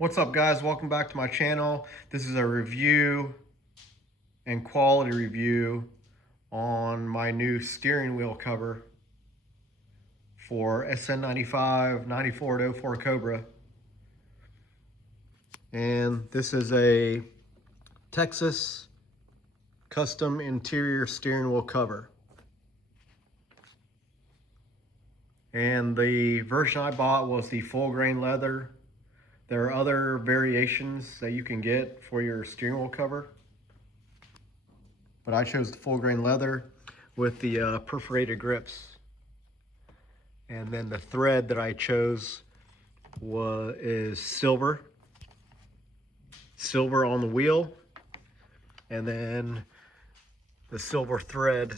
What's up, guys? Welcome back to my channel. This is a review and quality review on my new steering wheel cover for SN95 9404 Cobra. And this is a Texas custom interior steering wheel cover. And the version I bought was the full grain leather. There are other variations that you can get for your steering wheel cover, but I chose the full grain leather with the perforated grips. And then the thread that I chose is silver on the wheel, and then the silver thread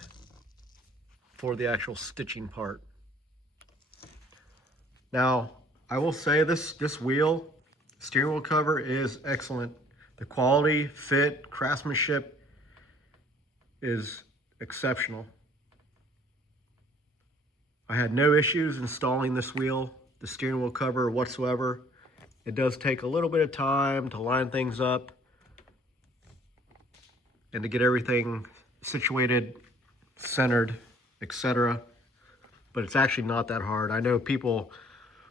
for the actual stitching part. Now, I will say this steering wheel cover is excellent. The quality, fit, craftsmanship is exceptional. I had no issues installing the steering wheel cover whatsoever. It does take a little bit of time to line things up and to get everything situated, centered, etc. But it's actually not that hard. I know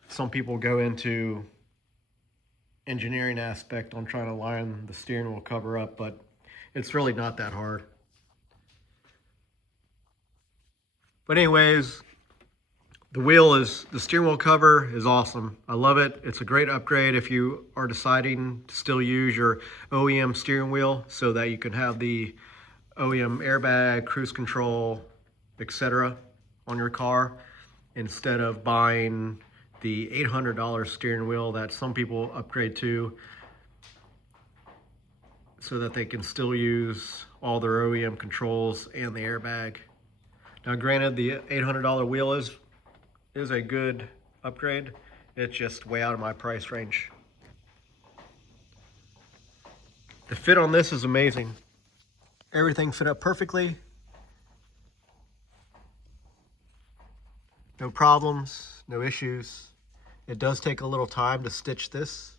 some people go into engineering aspect on trying to line the steering wheel cover up, but it's really not that hard. But anyways, the steering wheel cover is awesome. I love it. It's a great upgrade if you are deciding to still use your OEM steering wheel so that you can have the OEM airbag, cruise control, etc. on your car, instead of buying the $800 steering wheel that some people upgrade to so that they can still use all their OEM controls and the airbag. Now granted, the $800 wheel is a good upgrade. It's just way out of my price range. The fit on this is amazing. Everything fit up perfectly. No problems, no issues. It does take a little time to stitch this.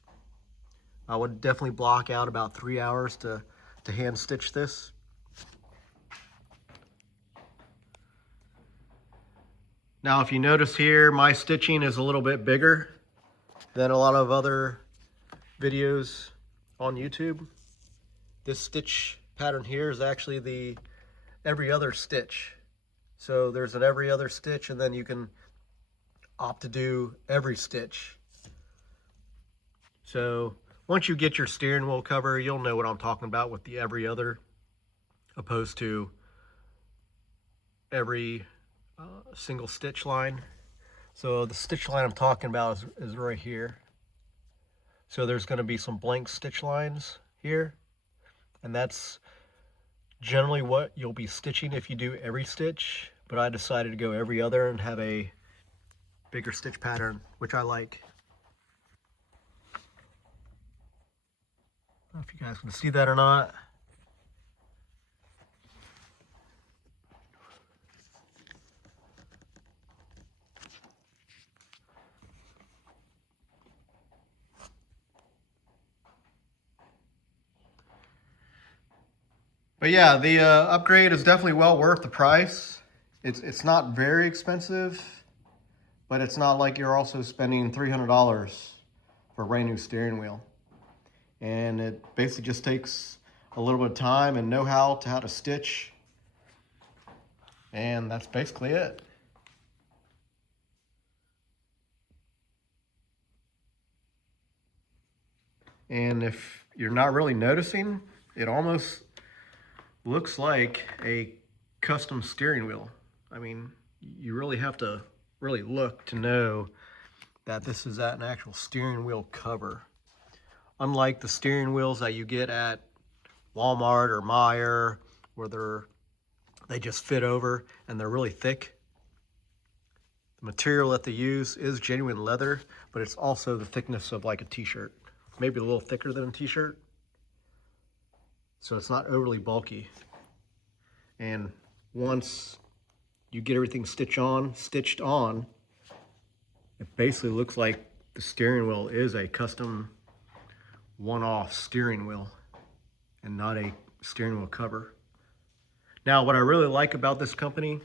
I would definitely block out about 3 hours to hand stitch this. Now, if you notice here, my stitching is a little bit bigger than a lot of other videos on YouTube. This stitch pattern here is actually the every other stitch. So there's an every other stitch, and then you can opt to do every stitch. So once you get your steering wheel cover, you'll know what I'm talking about with the every other, opposed to every single stitch line. So the stitch line I'm talking about is right here. So there's going to be some blank stitch lines here, and that's generally what you'll be stitching if you do every stitch, but I decided to go every other and have a bigger stitch pattern, which I like. I don't know if you guys can see that or not. But yeah, the upgrade is definitely well worth the price. It's not very expensive, but it's not like you're also spending $300 for a brand new steering wheel. And it basically just takes a little bit of time and know-how to how to stitch. And that's basically it. And if you're not really noticing, it almost looks like a custom steering wheel. I mean, you really have to really look to know that this is an actual steering wheel cover. Unlike the steering wheels that you get at Walmart or Meijer, where they just fit over and they're really thick. The material that they use is genuine leather, but it's also the thickness of like a t-shirt. Maybe a little thicker than a t-shirt. So it's not overly bulky. And once you get everything stitched on, it basically looks like the steering wheel is a custom one-off steering wheel and not a steering wheel cover. Now, what I really like about this company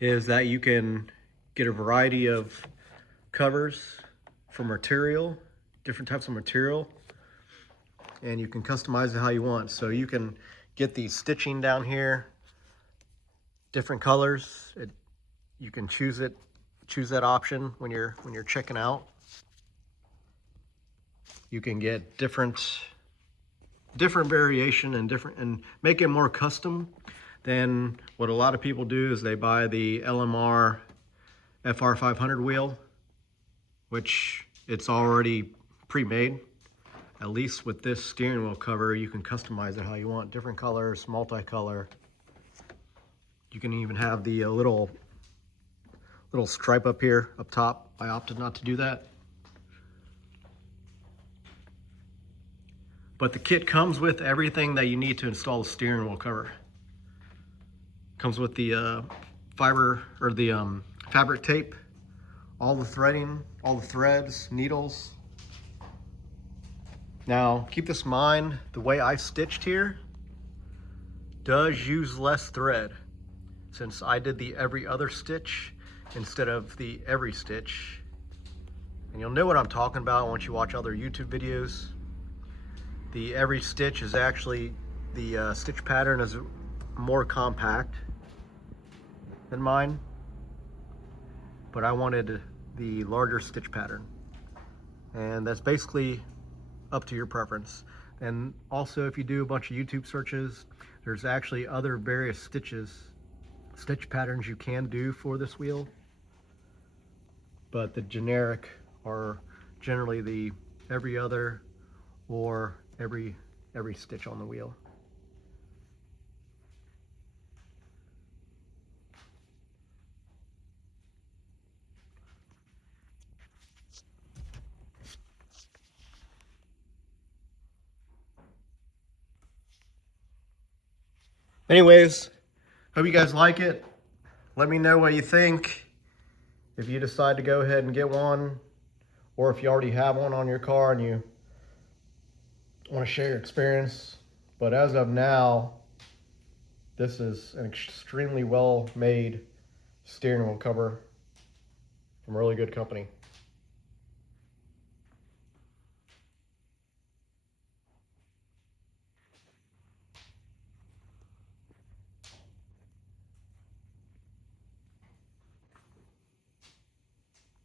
is that you can get a variety of covers for material, different types of material, and you can customize it how you want. So you can get the stitching down here, different colors. You can choose that option when you're checking out. You can get different variation and make it more custom than what a lot of people do is they buy the LMR FR500 wheel, which it's already pre-made. At least with this steering wheel cover, you can customize it how you want. Different colors, multicolor. You can even have the little stripe up here, up top. I opted not to do that. But the kit comes with everything that you need to install the steering wheel cover. Comes with the fiber or the fabric tape, all the threading, all the threads, needles. Now, keep this in mind, the way I stitched here does use less thread, since I did the every other stitch instead of the every stitch. And you'll know what I'm talking about once you watch other YouTube videos. The every stitch is actually, the stitch pattern is more compact than mine, but I wanted the larger stitch pattern. And that's basically up to your preference. And also, if you do a bunch of YouTube searches, there's actually other various stitch patterns you can do for this wheel, but the generic are generally the every other or every stitch on the wheel. Anyways, hope you guys like it. Let me know what you think. If you decide to go ahead and get one, or if you already have one on your car and you want to share your experience. But as of now, this is an extremely well made steering wheel cover from a really good company.